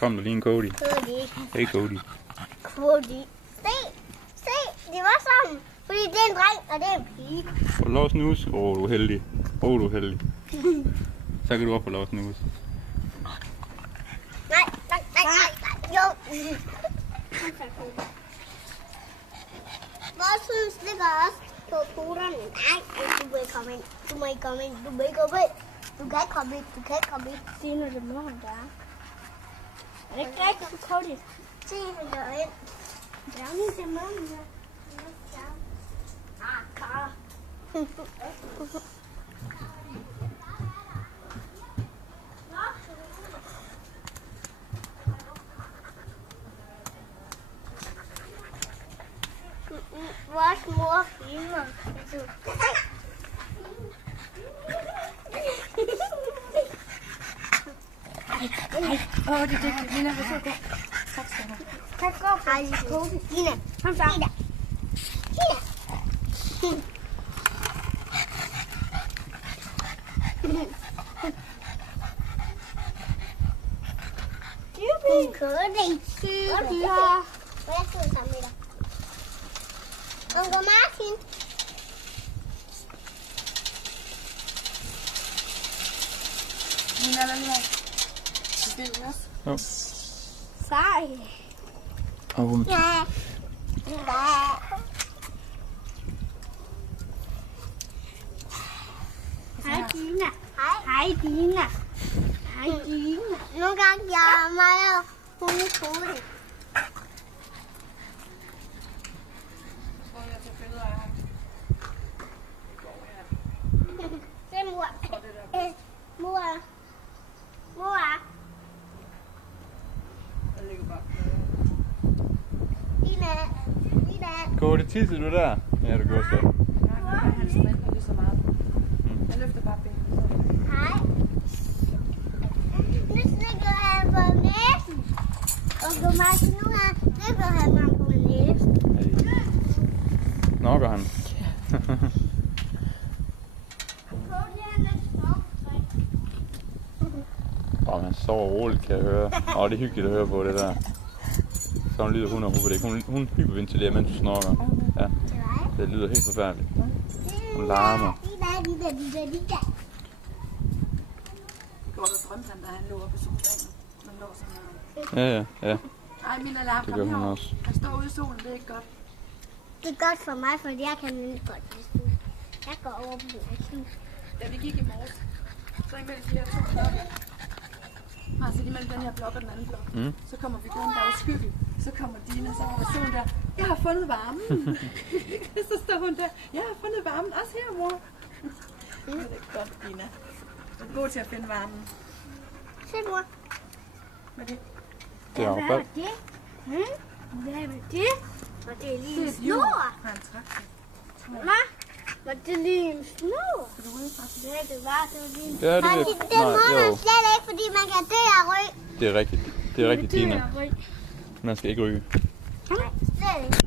Kom der lige en Cody. Hey Cody. Cody. Se, det var sammen. Fordi det er en dreng, og det er en pige. Få lov at snuse. Du er heldig. Du er heldig. Så kan du også få lov at snuse. Nej. Jo. Hvor synes ligger også på poterne? Nej, du må ikke komme ind. Du må ikke komme ind. Du må ikke komme ind. Du kan ikke komme ind. Du kan ikke komme ind. Se nu, det må han gøre. Er det ikke rigtigt, Cody? Se, han går ind. Ja, nu det må han gøre. Kar. Vores mor filmer. Det er det, Lina. Hvad så? Tak skal du have. Tak skal du have. Lina. Kom så. Lina. Hun kører det. Og jeg skal sammen med dig. Onkel Martin. Lina, hvad vil du have? Vil du også? Jo. Sej. Ja. Hej, Dina. Hej. Hej, Dina. Hej, Dina. Nogle gange jeg er mig og hun er Cody. Se mor. Mor. Lina. Cody, tissede du der? Ja, du gjorde så. Han smelter lige så meget. Han løfter bare benene. Hej. Nu stikker han på næsen. Onkel Martin, nu stikker han mig på næsen. Knokker han. Cody er lidt Han sover roligt, kan jeg høre. Det er hyggeligt at høre på det der. Sådan lyder hun overhovedet ikke. Hun hyperventilerer, mens hun snorker. Ja, det lyder helt forfærdeligt. Hun larmer. Går der drømte han, da han lå oppe i sofaen. Man lå sådan her. Ja. Ej, min alarm, Det gør hun også. Han står ude i solen, det er ikke godt. Det er godt for mig, fordi jeg kan nemlig godt lide snus. Jeg går over på snus. Da vi gik i morges, så imellem de her to blokke. Altså imellem den her blok og den anden blok. Så kommer vi gående, der er skygge. Så kommer Dina, så var der sådan der. Jeg har fundet varmen. Så står hun der. Jeg har fundet varmen. Også her, mor. Det er godt, Dina. Du er god til at finde varmen. Se, mor. Hvad er det? Det er Hvad affald. er det? Hvad er det? Og det er lige en Det er et hjul. snor. Har en traktor. Hvad? Var det lige en snor? Skal du udefra? Nej, det var lige en Ja, det Nej, er det må man slet ikke, fordi man kan dø af ryg. Det er rigtigt. Det er rigtigt, Dina. ryg. Man skal ikke ryge. Nej, slet ikke.